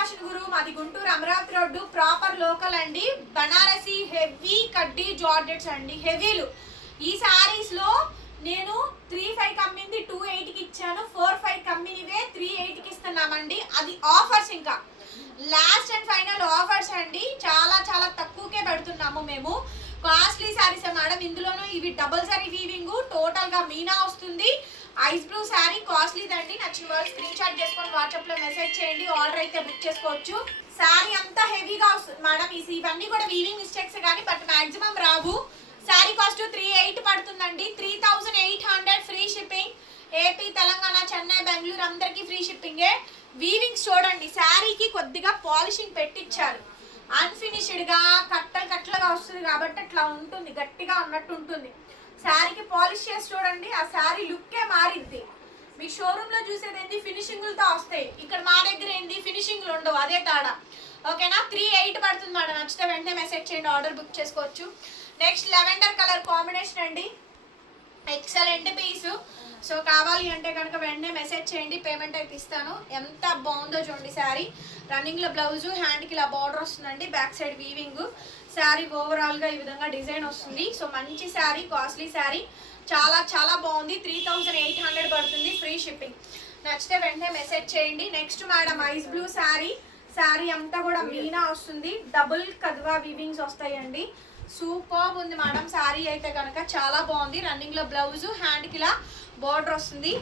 Fashion గురు, మాది Guntur Amaravati road, proper local అండి. Banarasi heavy కడ్డీ జార్జెట్స్ అండి, హెవీలు. ఈ సారీస్ లో నేను 3,500 కమ్మింది 280కి ఇచ్చాను, 4,500 కమ్మినివే 380కి ఇస్తున్నామండి. అది ఆఫర్స్, ఇంకా లాస్ట్ అండ్ ఫైనల్ ఆఫర్స్ అండి. చాలా చాలా తక్కువకే పెడుతున్నాము మేము. కాస్ట్లీ సారీస్ మేడం, ఇందులోనూ ఇవి డబుల్ సారీ వీవింగ్, టోటల్ గా మీనా వస్తుంది. ఐస్ బ్లూ శారీ కాస్ట్లీదండి. నచ్చిన వాళ్ళు స్క్రీన్ షాట్ చేసుకొని వాట్సాప్ లో మెసేజ్ చేయండి, ఆర్డర్ అయితే బుక్ చేసుకోవచ్చు. శారీ అంతా హెవీగా వస్తుంది మేడం. ఇవన్నీ కూడా వీవింగ్ మిస్టేక్స్ కానీ బట్ మాక్సిమం రావు. శారీ కాస్ట్ 3,800 పడుతుందండి. 3,800 free shipping. AP, Telangana, Chennai, Bengaluru అందరికీ ఫ్రీ షిప్పింగే. వీవింగ్స్ చూడండి, శారీకి కొద్దిగా పాలిషింగ్ పెట్టించారు. అన్ఫినిష్డ్ గా కట్టలు కట్టలుగా వస్తుంది కాబట్టి అట్లా ఉంటుంది, గట్టిగా ఉన్నట్టు ఉంటుంది. శారీకి పాలిష్ చేసి చూడండి, ఆ శారీ లుక్కే మారిద్ది. మీ షోరూమ్ లో చూసేది ఏంటి, ఫినిషింగ్లతో వస్తాయి. ఇక్కడ మా దగ్గర ఏంటి, ఫినిషింగ్లు ఉండవు, అదే తేడా. ఓకేనా? 3,800 పడుతుంది మేడం. నచ్చితే వెంటనే మెసేజ్ చేయండి, ఆర్డర్ బుక్ చేసుకోవచ్చు. నెక్స్ట్ లెవెండర్ కలర్ కాంబినేషన్ అండి, ఎక్సలెంట్ పీసు. సో కావాలి అంటే కనుక వెంటనే మెసేజ్ చేయండి, పేమెంట్ అయితే ఇస్తాను. ఎంత బాగుందో చూడండి శారీ. రన్నింగ్ లో బ్లౌజ్, హ్యాండ్ కి ఇలా బార్డర్ వస్తుందండి, back side weaving. Sari overall గా ఈ విధంగా డిజైన్ వస్తుంది. సో మంచి శారీ, కాస్ట్లీ శారీ, చాలా చాలా బాగుంది. 3,800 పడుతుంది, ఫ్రీ షిప్పింగ్. నచ్చితే వెంటనే మెసేజ్ చేయండి. Next madam ice blue sari. Sari అంతా కూడా మీనా వస్తుంది, డబుల్ కద్వా వీవింగ్స్ వస్తాయండి. సూపర్ ఉంది మేడం శారీ అయితే కనుక, చాలా బాగుంది. రన్నింగ్ లో బ్లౌజ్, హ్యాండ్ కి ఇలా బార్డర్ వస్తుంది.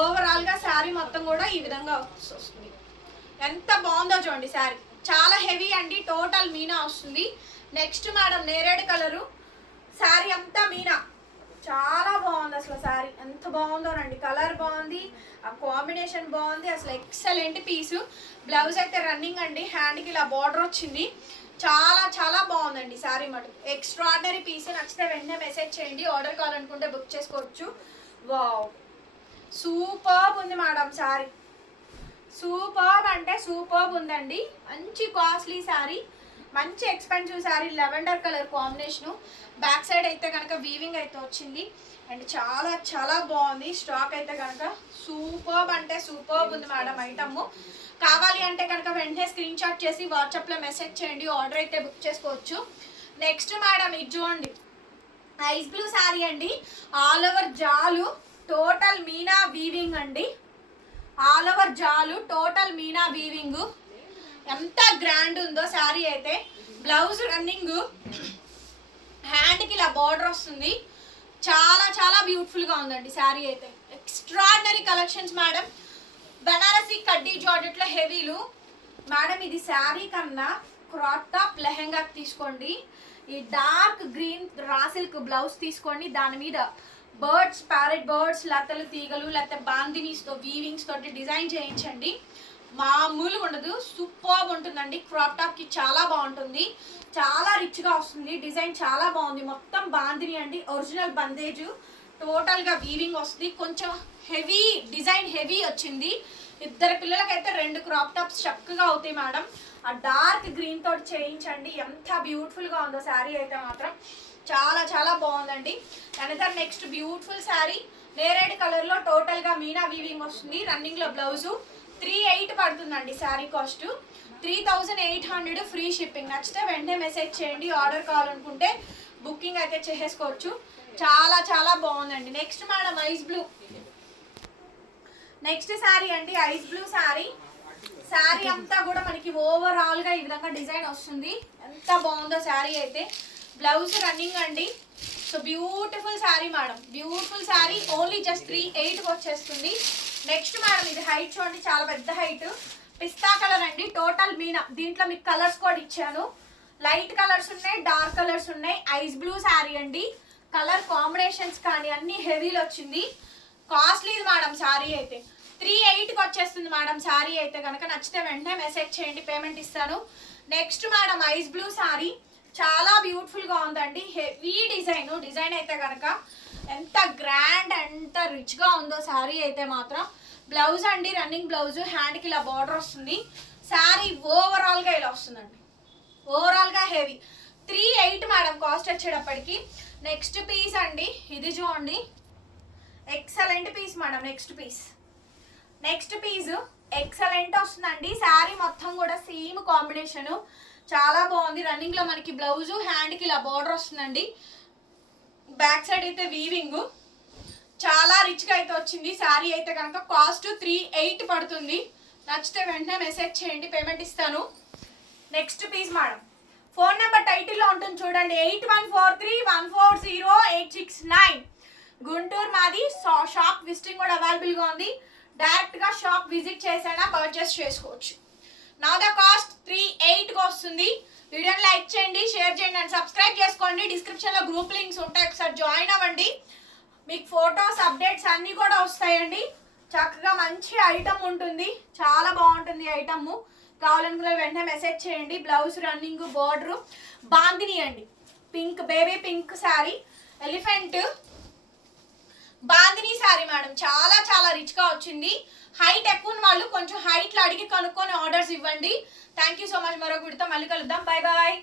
ఓవరాల్ గా శారీ మొత్తం కూడా ఈ విధంగా వస్తుంది. ఎంత బాగుందో చూడండి శారీ, చాలా హెవీ అండి, టోటల్ మీనా వస్తుంది. నెక్స్ట్ మేడం నేరేడు కలరు. శారీ అంతా మీనా, చాలా బాగుంది అసలు శారీ. ఎంత బాగుందోనండి, కలర్ బాగుంది, ఆ కాంబినేషన్ బాగుంది, అసలు ఎక్సలెంట్ పీసు. బ్లౌజ్ అయితే రన్నింగ్ అండి, హ్యాండ్కి ఇలా బార్డర్ వచ్చింది. చాలా చాలా బాగుందండి శారీ మటుకు, ఎక్స్ట్రాడినరీ పీస్. నచ్చితే వెంటనే మెసేజ్ చేయండి, ఆర్డర్ కావాలనుకుంటే బుక్ చేసుకోవచ్చు. వావ్, సూపర్బ్ ఉంది మేడం శారీ, సూపర్బ్ అంటే సూపర్బ్ ఉందండి. మంచి కాస్ట్లీ శారీ, మంచి expensive sari, lavender colour combination. Back side అయితే కనుక వీవింగ్ అయితే వచ్చింది అండ్ చాలా చాలా బాగుంది. స్టాక్ అయితే కనుక సూపర్బ్ అంటే సూపర్బ్ ఉంది మేడం ఐటమ్. కావాలి అంటే కనుక వెంటనే స్క్రీన్ షాట్ చేసి వాట్సాప్లో మెసేజ్ చేయండి, ఆర్డర్ అయితే బుక్ చేసుకోవచ్చు. నెక్స్ట్ మేడం ఇది చూడండి, ఐస్ బ్లూ శారీ అండి, ఆల్ ఓవర్ జాలు, టోటల్ మీనా వీవింగ్ అండి. ఆల్ ఓవర్ జాలు, టోటల్ మీనా వీవింగ్. ఎంత గ్రాండ్ ఉందో శారీ అయితే. బ్లౌజ్ రన్నింగ్, హ్యాండ్కి ఇలా బార్డర్ వస్తుంది. చాలా చాలా బ్యూటిఫుల్గా ఉందండి శారీ అయితే. Extraordinary collections madam. బనారసి కడ్డీ జార్జెట్లో హెవీలు మేడం. ఇది శారీ కన్నా క్రాప్ టాప్ లెహెంగా తీసుకోండి. ఈ dark green raw silk blouse తీసుకోండి, దాని మీద బర్డ్స్, ప్యారెట్ బర్డ్స్, లతలు, తీగలు, లేకపోతే బాందినీస్తో వీవింగ్స్ తోటి డిజైన్ చేయించండి. మామూలుగా ఉండదు, సూపర్గా ఉంటుందండి. క్రాప్ టాప్కి చాలా బాగుంటుంది, చాలా రిచ్గా వస్తుంది. డిజైన్ చాలా బాగుంది, మొత్తం బాందిని అండి, ఒరిజినల్ బందేజు. టోటల్గా వీవింగ్ వస్తుంది, కొంచెం హెవీ డిజైన్, హెవీ వచ్చింది. ఇద్దరు పిల్లలకైతే 2 క్రాప్ టాప్స్ చక్కగా అవుతాయి మేడం. ఆ డార్క్ గ్రీన్ తోటి చేయించండి, ఎంత బ్యూటిఫుల్గా ఉందో శారీ అయితే మాత్రం. చాలా చాలా బాగుందండి. అనదర్ నెక్స్ట్ బ్యూటిఫుల్ శారీ, నేరేడ్ కలర్లో టోటల్గా మీనా వీవింగ్ వస్తుంది. రన్నింగ్లో బ్లౌజు. 3,800 పడుతుందండి శారీ కాస్ట్. 3,800 free shipping. నచ్చితే వెంటనే మెసేజ్ చేయండి, ఆర్డర్ కావాలనుకుంటే బుకింగ్ అయితే చేసేసుకోవచ్చు. చాలా చాలా బాగుందండి. Next madam ice blue. Next sari అండి ఐస్ బ్లూ శారీ. శారీ అంతా కూడా మనకి ఓవరాల్ గా ఈ విధంగా డిజైన్ వస్తుంది. ఎంత బాగుందో శారీ అయితే. బ్లౌజ్ రన్నింగ్ అండి. So beautiful sari madam, beautiful sari. Only just 3,800 వచ్చేస్తుంది. నెక్స్ట్ మేడం ఇది హైట్ చూడండి, చాలా పెద్ద హైట్. పిస్తా కలర్ అండి, టోటల్ మీనా. దీంట్లో మీకు కలర్స్ కూడా ఇచ్చాను, లైట్ కలర్స్ ఉన్నాయి, డార్క్ కలర్స్ ఉన్నాయి. ఐస్ బ్లూ శారీ అండి, కలర్ కాంబినేషన్స్ కానీ అన్ని హెవీలో వచ్చింది. కాస్ట్లీ మేడం శారీ అయితే. 3,800కి వచ్చేస్తుంది మేడం శారీ అయితే కనుక. నచ్చితే వెంటనే మెసేజ్ చేయండి, పేమెంట్ ఇస్తాను. Next madam ice blue sari, చాలా బ్యూటిఫుల్గా ఉందండి. హెవీ డిజైన్ అయితే కనుక ఎంత గ్రాండ్, ఎంత రిచ్గా ఉందో శారీ అయితే మాత్రం. బ్లౌజ్ అండి రన్నింగ్ బ్లౌజ్, హ్యాండ్కి ఇలా బార్డర్ వస్తుంది. శారీ ఓవరాల్గా ఇలా వస్తుందండి, ఓవరాల్గా హెవీ. 3,800 మేడం కాస్ట్ వచ్చేటప్పటికి. నెక్స్ట్ పీస్ అండి, ఇది చూడండి, excellent piece madam. Next piece excellent వస్తుందండి. శారీ మొత్తం కూడా సేమ్ కాంబినేషన్, చాలా బాగుంది. రన్నింగ్ లో మనకి బ్లౌజ్, హ్యాండ్ కి ఇలా బార్డర్ వస్తుందండి. బ్యాక్ సైడ్ అయితే వీవింగ్, చాలా రిచ్ గా అయితే వచ్చింది. శారీ అయితే కనుక కాస్ట్ 380 పడుతుంది. నచ్చితే వెంటనే మెసేజ్ చేయండి, పేమెంట్ ఇస్తాను. Next piece madam, phone number టైటిల్లో ఉంటుంది చూడండి, 8143140869. గుంటూరు మాది. షాప్ విజిటింగ్ కూడా అవైలబుల్గా ఉంది. డైరెక్ట్గా షాప్ విజిట్ చేసైనా పర్చేస్ చేసుకోవచ్చు. నా ద కాస్ట్ 380కి వస్తుంది. వీడియోని లైక్ చేయండి, షేర్ చేయండి అండ్ సబ్స్క్రైబ్ చేసుకోండి. డిస్క్రిప్షన్లో గ్రూప్ లింక్స్ ఉంటాయి, ఒకసారి జాయిన్ అవ్వండి. మీకు ఫొటోస్ అప్డేట్స్ అన్నీ కూడా వస్తాయండి. చక్కగా మంచి ఐటమ్ ఉంటుంది, చాలా బాగుంటుంది ఐటమ్. కావాలనుకున్న వెంటనే మెసేజ్ చేయండి. బ్లౌజ్, రన్నింగ్, బార్డర్, బాందిని అండి, pink, baby pink sari, elephant bandhani sari madam. చాలా చాలా రిచ్గా వచ్చింది. హైట్ ఎక్కువ ఉన్న వాళ్ళు కొంచెం హైట్లో అడిగి కనుక్కొని ఆర్డర్స్ ఇవ్వండి. Thank you so much. మరొక వీడితో మళ్ళీ కలుద్దాం. Bye bye.